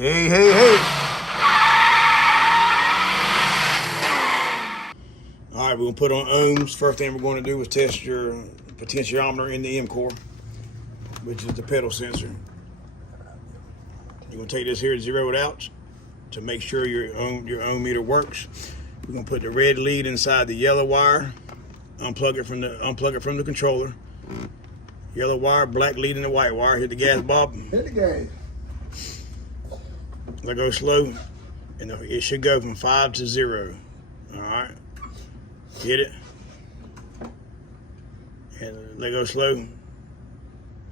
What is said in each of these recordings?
Hey. All right, we're going to put on ohms. First thing we're going to do is test your potentiometer in the M core, which is the pedal sensor. You're going to take this here and zero it out to make sure your ohm meter works. We're going to put the red lead inside the yellow wire, unplug it from the controller. Yellow wire, black lead in the white wire. Hit the gas, Bob. Hit the gas. Let go slow, and it should go from 5 to 0. All right. Hit it. And let go slow.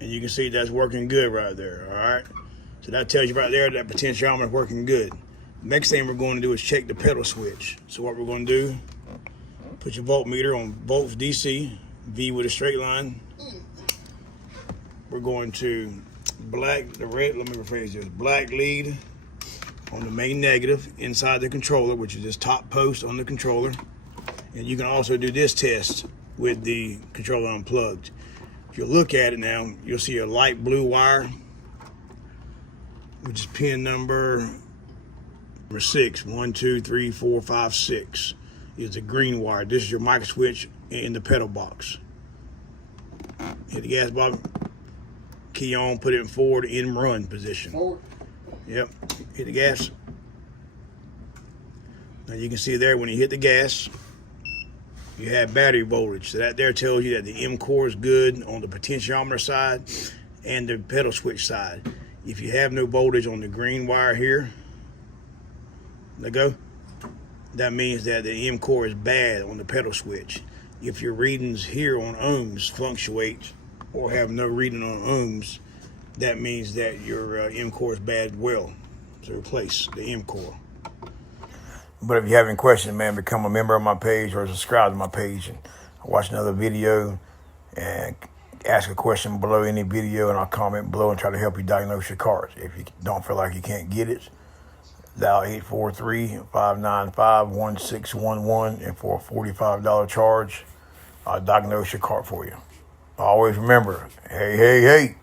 And you can see that's working good right there. All right. So that tells you right there that potentiometer is working good. Next thing we're going to do is check the pedal switch. So what we're going to do, put your voltmeter on volts DC, V with a straight line. We're going to black lead on the main negative inside the controller, which is this top post on the controller. And you can also do this test with the controller unplugged. If you look at it now, you'll see a light blue wire, which is pin number 6. 1, 2, 3, 4, 5, 6 is the green wire. This is your micro switch in the pedal box. Hit the gas, Bob. Key on, put it in forward in run position. Forward. Yep. Hit the gas. Now you can see there when you hit the gas, you have battery voltage. So that there tells you that the M core is good on the potentiometer side and the pedal switch side. If you have no voltage on the green wire here, let go, that means that the M core is bad on the pedal switch. If your readings here on ohms fluctuate or have no reading on ohms, that means that your M core is bad as well. So replace the M core. But if you have any questions, man, become a member of my page or subscribe to my page and watch another video and ask a question below any video, and I'll comment below and try to help you diagnose your cars. If you don't feel like you can't get it, dial 843-595-1611, and for a $45 charge, I'll diagnose your car for you. Always remember, hey.